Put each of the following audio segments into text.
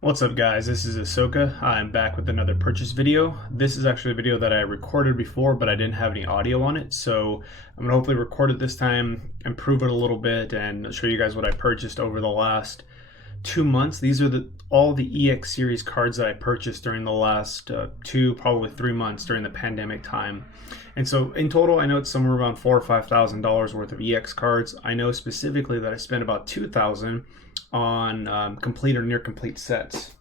What's up guys, this is Ahsoka. I'm back with another purchase video. This is actually a video that I recorded before, but I didn't have any audio on it. So I'm gonna hopefully record it this time, improve it a little bit, and show you guys what I purchased over the last 2 months. These are all the EX series cards that I purchased during the last 2, probably 3 months during the pandemic time. And so in total, I know it's somewhere around $4,000 or $5,000 worth of EX cards. I know specifically that I spent about $2,000 on complete or near complete sets.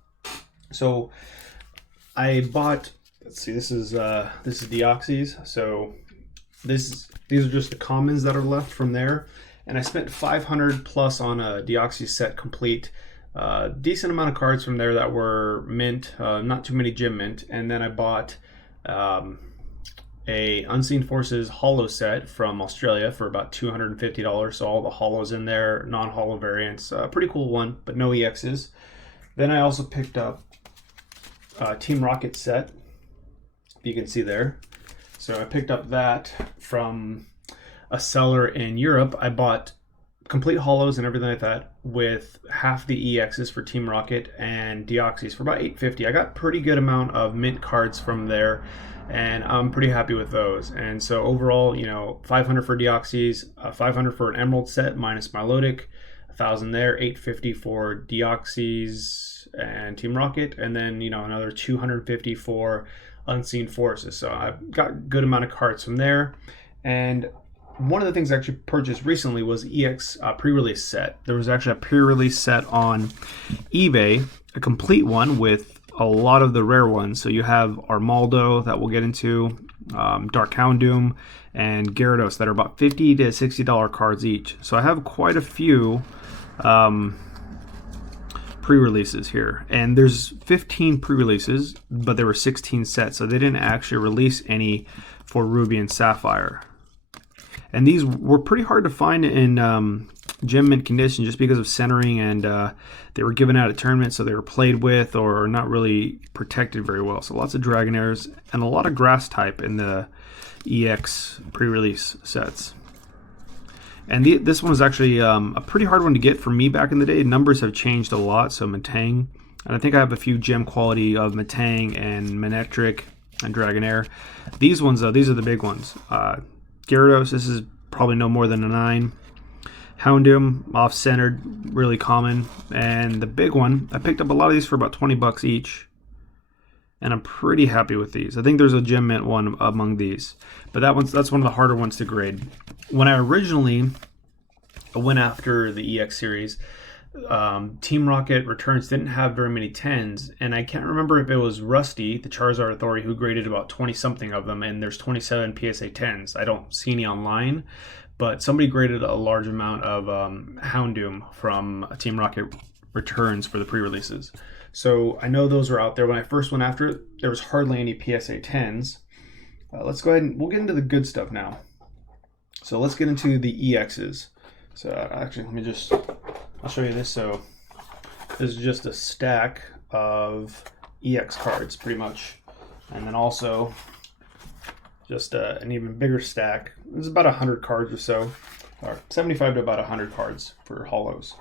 So I bought. Let's see. This is Deoxys. So these are just the commons that are left from there, and I spent 500 plus on a Deoxys set complete. Decent amount of cards from there that were mint, not too many gem mint, and then I bought a Unseen Forces holo set from Australia for about $250. So all the holos in there, non-holo variants, pretty cool one, but no EXs. Then I also picked up a Team Rocket set, you can see there. So I picked up that from a seller in Europe. I bought complete holos and everything like that with half the EXs for Team Rocket and Deoxys for about $850. I got pretty good amount of mint cards from there, and I'm pretty happy with those. And so overall, 500 for Deoxys, 500 for an Emerald set minus Milotic, 1,000 there, 850 for Deoxys and Team Rocket, and then another 250 for Unseen Forces. So I've got a good amount of cards from there. And one of the things I actually purchased recently was EX pre-release set. There was actually a pre-release set on eBay, a complete one with a lot of the rare ones. So you have Armaldo that we'll get into, Dark Houndoom, and Gyarados that are about $50 to $60 cards each. So I have quite a few pre-releases here, and there's 15 pre-releases, but there were 16 sets, so they didn't actually release any for Ruby and Sapphire. And these were pretty hard to find in gem mint condition just because of centering, and they were given out at tournaments, so they were played with or not really protected very well. So lots of Dragonairs and a lot of grass type in the EX pre-release sets. And this one was actually a pretty hard one to get for me back in the day. Numbers have changed a lot, so Metang. And I think I have a few gem quality of Metang and Manectric and Dragonair. These ones, though, these are the big ones. Gyarados, this is probably no more than a 9. Houndoom, off-centered, really common. And the big one, I picked up a lot of these for about 20 bucks each. And I'm pretty happy with these. I think there's a gem mint one among these. But that's one of the harder ones to grade. When I originally went after the EX series, Team Rocket Returns didn't have very many 10s, and I can't remember if it was Rusty, the Charizard Authority, who graded about 20-something of them, and there's 27 PSA 10s. I don't see any online, but somebody graded a large amount of Houndoom from Team Rocket Returns for the pre-releases. So I know those are out there. When I first went after it, there was hardly any PSA 10s. Let's go ahead and we'll get into the good stuff now. So let's get into the EXs. So actually, I'll show you this. So this is just a stack of EX cards, pretty much. And then also just an even bigger stack. This is about 100 cards or so, or 75 to about 100 cards for holos.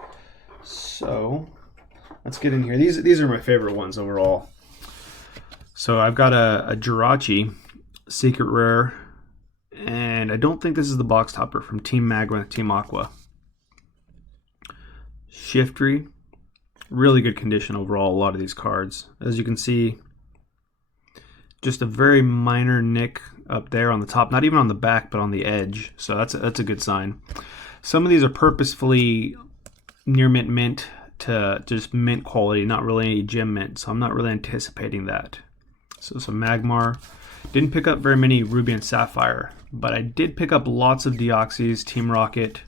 So let's get in here. These are my favorite ones overall. So I've got a Jirachi Secret Rare, and I don't think this is the box topper, from Team Magma, Team Aqua. Shiftry, really good condition overall, a lot of these cards. As you can see, just a very minor nick up there on the top, not even on the back, but on the edge. So that's a good sign. Some of these are purposefully near mint to just mint quality, not really any gem mint, so I'm not really anticipating that. So some Magmar. Didn't pick up very many Ruby and Sapphire, but I did pick up lots of Deoxys, Team Rocket,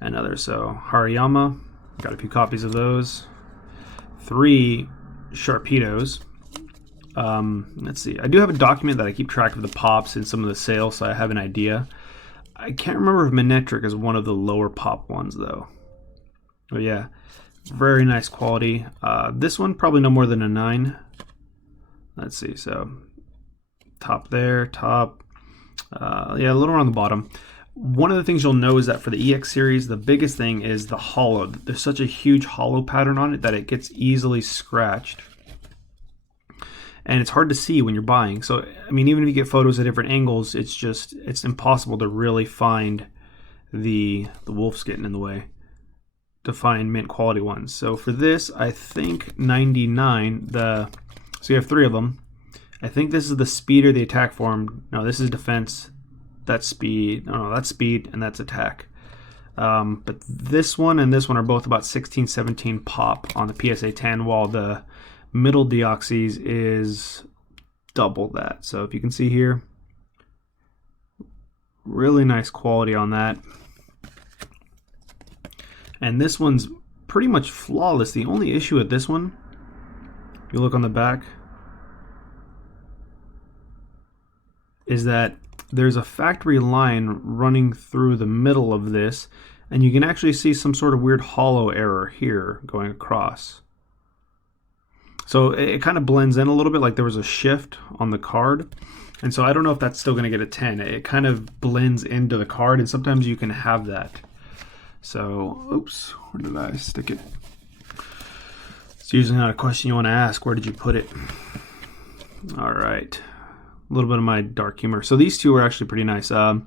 and others. So Hariyama, got a few copies of those. 3 Sharpedos. Let's see. I do have a document that I keep track of the pops and some of the sales, so I have an idea. I can't remember if Manectric is one of the lower pop ones, though. But yeah, very nice quality. This one probably no more than a 9. Let's see. So top there, top. Yeah, a little on the bottom. One of the things you'll know is that for the EX series, the biggest thing is the hollow. There's such a huge hollow pattern on it that it gets easily scratched. And it's hard to see when you're buying. So, I mean, even if you get photos at different angles, it's impossible to really find the wolf's getting in the way to find mint quality ones. So for this, I think 99, so you have 3 of them. I think this is the speed or the attack form. No, this is defense. That's speed. No, that's speed and that's attack. But this one and this one are both about 16, 17 pop on the PSA 10, while the middle Deoxys is double that. So if you can see here, really nice quality on that. And this one's pretty much flawless. The only issue with this one, if you look on the back, is that there's a factory line running through the middle of this, and you can actually see some sort of weird hollow error here going across. So it kind of blends in a little bit, like there was a shift on the card. And so I don't know if that's still going to get a 10. It kind of blends into the card, and sometimes you can have that. So, oops, where did I stick it? It's usually not a question you want to ask. Where did you put it? All right. A little bit of my dark humor. So these two are actually pretty nice. I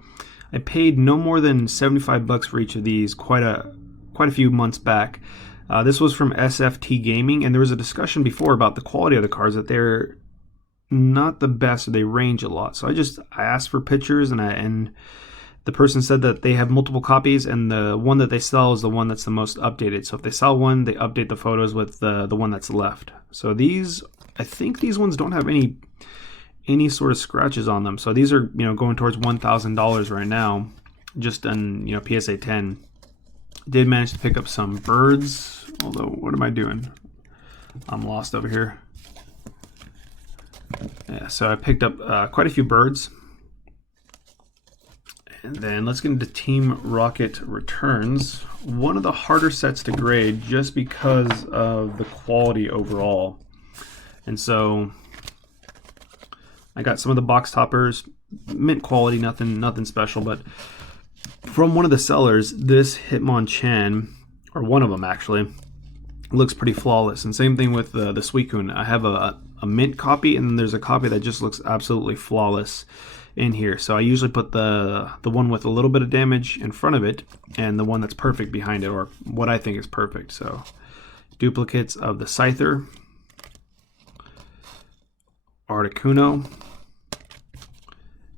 paid no more than 75 bucks for each of these quite a few months back. This was from SFT Gaming, and there was a discussion before about the quality of the cards, that they're not the best, or they range a lot. So I asked for pictures, and the person said that they have multiple copies, and the one that they sell is the one that's the most updated. So if they sell one, they update the photos with the one that's left. So these, I think these ones don't have any sort of scratches on them. So these are, going towards $1,000 right now, just on, PSA 10. Did manage to pick up some birds, although what am I doing? I'm lost over here. Yeah, so I picked up quite a few birds. And then let's get into Team Rocket Returns. One of the harder sets to grade just because of the quality overall. And so I got some of the box toppers, mint quality, nothing special, but from one of the sellers, this Hitmonchan, or one of them actually, looks pretty flawless. And same thing with the Suicune. I have a mint copy, and then there's a copy that just looks absolutely flawless in here. So I usually put the one with a little bit of damage in front of it, and the one that's perfect behind it, or what I think is perfect. So duplicates of the Scyther, Articuno,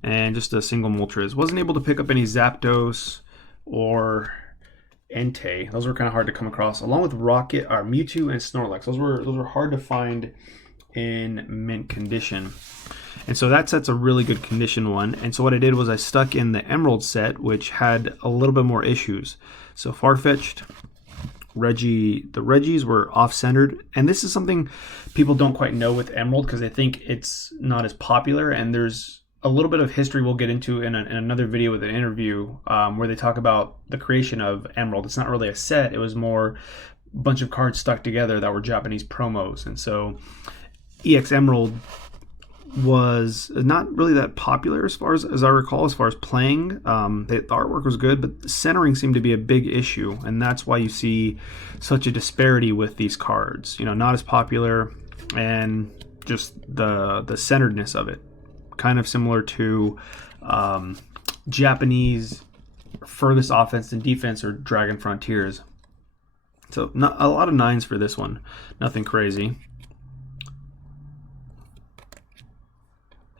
and just a single Moltres. Wasn't able to pick up any Zapdos or Entei. Those were kind of hard to come across, along with Rocket, or Mewtwo and Snorlax. Those were hard to find in mint condition. And so that set's a really good condition one. And so what I did was I stuck in the Emerald set, which had a little bit more issues. So Farfetch'd, the Regis were off-centered, and this is something people don't quite know with Emerald because they think it's not as popular, and there's a little bit of history we'll get into in another video with an interview where they talk about the creation of Emerald. It's not really a set, it was more a bunch of cards stuck together that were Japanese promos. And so EX Emerald was not really that popular as far as I recall, as far as playing. The artwork was good, but centering seemed to be a big issue, and that's why you see such a disparity with these cards. Not as popular, and just the centeredness of it, kind of similar to Japanese Furthest Offense and Defense or Dragon Frontiers. So not a lot of 9s for this one, nothing crazy.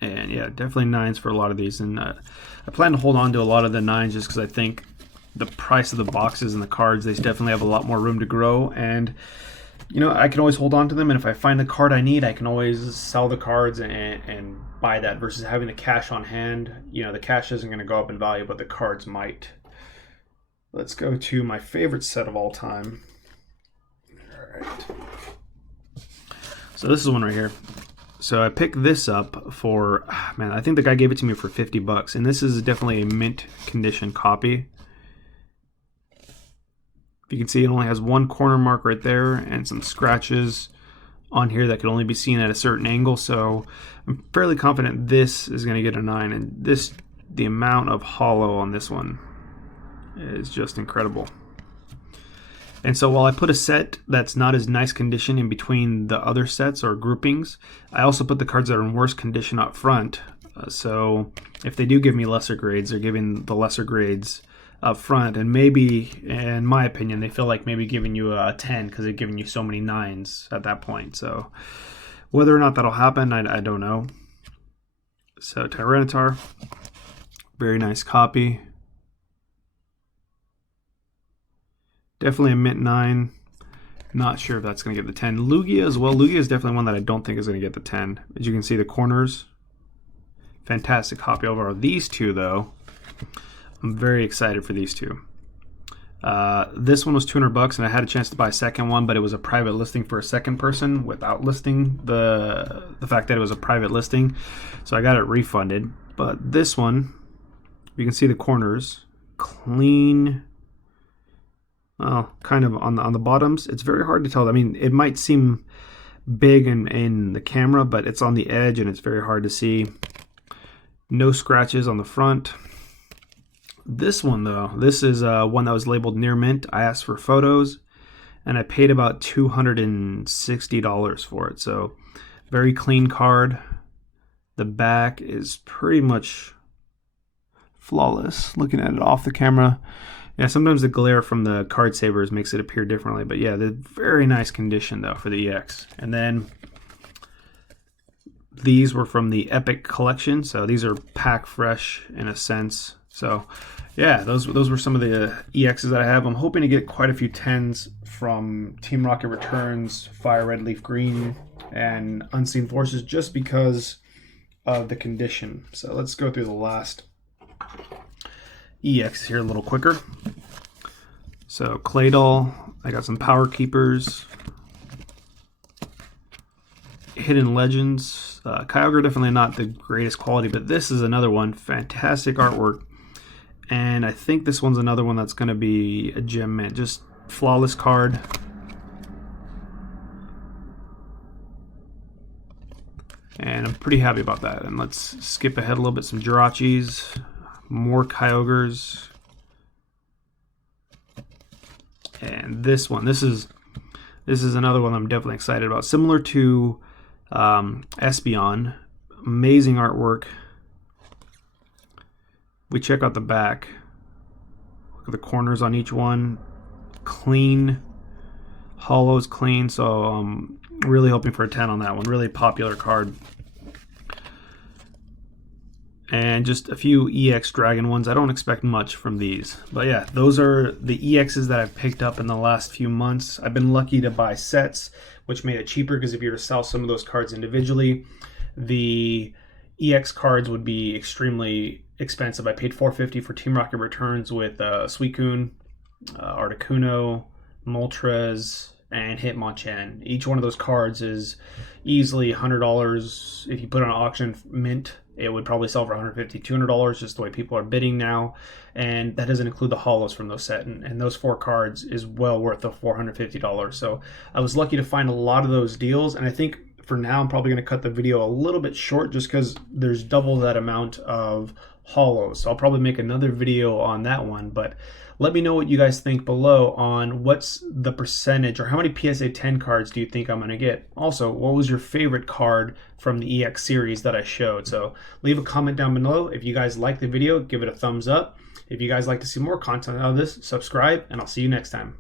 And yeah, definitely 9s for a lot of these. And I plan to hold on to a lot of the 9s just because I think the price of the boxes and the cards, they definitely have a lot more room to grow. And, I can always hold on to them. And if I find the card I need, I can always sell the cards and buy that versus having the cash on hand. The cash isn't going to go up in value, but the cards might. Let's go to my favorite set of all time. All right. So this is one right here. So I picked this up for, I think the guy gave it to me for 50 bucks. And this is definitely a mint condition copy. If you can see, it only has one corner mark right there and some scratches on here that can only be seen at a certain angle. So I'm fairly confident this is going to get a 9. And this the amount of hollow on this one is just incredible. And so while I put a set that's not as nice condition in between the other sets or groupings, I also put the cards that are in worse condition up front. So if they do give me lesser grades, they're giving the lesser grades up front, and maybe, in my opinion, they feel like maybe giving you a 10 because they're giving you so many 9s at that point. So whether or not that'll happen, I don't know. So Tyranitar, very nice copy. Definitely a mint 9. Not sure if that's going to get the 10. Lugia as well. Lugia is definitely one that I don't think is going to get the 10. As you can see, the corners, fantastic copy overall. These two, though, I'm very excited for these two. This one was $200, and I had a chance to buy a second one, but it was a private listing for a second person without listing the fact that it was a private listing, so I got it refunded. But this one, you can see the corners, clean. Well, kind of on the bottoms. It's very hard to tell. I mean, it might seem big in the camera, but it's on the edge and it's very hard to see. No scratches on the front. This one, though, this is one that was labeled near mint. I asked for photos, and I paid about $260 for it. So, very clean card. The back is pretty much flawless. Looking at it off the camera. Yeah, sometimes the glare from the card savers makes it appear differently. But yeah, the very nice condition, though, for the EX. And then these were from the Epic collection. So these are pack fresh in a sense. So yeah, those were some of the EXs that I have. I'm hoping to get quite a few 10s from Team Rocket Returns, Fire Red Leaf Green, and Unseen Forces just because of the condition. So let's go through the last EX here a little quicker. So Claydol, I got some Power Keepers, Hidden Legends, Kyogre definitely not the greatest quality, but this is another one, fantastic artwork, and I think this one's another one that's going to be a gem mint, just flawless card. And I'm pretty happy about that. And let's skip ahead a little bit, some Jirachis, more Kyogres, and this one. This is another one I'm definitely excited about. Similar to Espeon, amazing artwork. We check out the back. Look at the corners on each one, clean. Hollow's clean, so I'm really hoping for a 10 on that one. Really popular card. And just a few EX Dragon ones. I don't expect much from these. But yeah, those are the EXs that I've picked up in the last few months. I've been lucky to buy sets, which made it cheaper because if you were to sell some of those cards individually, the EX cards would be extremely expensive. I paid $450 for Team Rocket Returns with Suicune, Articuno, Moltres, and Hitmonchan. Each one of those cards is easily $100. If you put it on auction mint, it would probably sell for $150, $200, just the way people are bidding now. And that doesn't include the hollows from those set. And those 4 cards is well worth the $450. So I was lucky to find a lot of those deals. And I think for now, I'm probably going to cut the video a little bit short just because there's double that amount of hollows. So I'll probably make another video on that one. But let me know what you guys think below on what's the percentage or how many PSA 10 cards do you think I'm going to get. Also, what was your favorite card from the EX series that I showed? So leave a comment down below. If you guys like the video, give it a thumbs up. If you guys like to see more content out of this, subscribe, and I'll see you next time.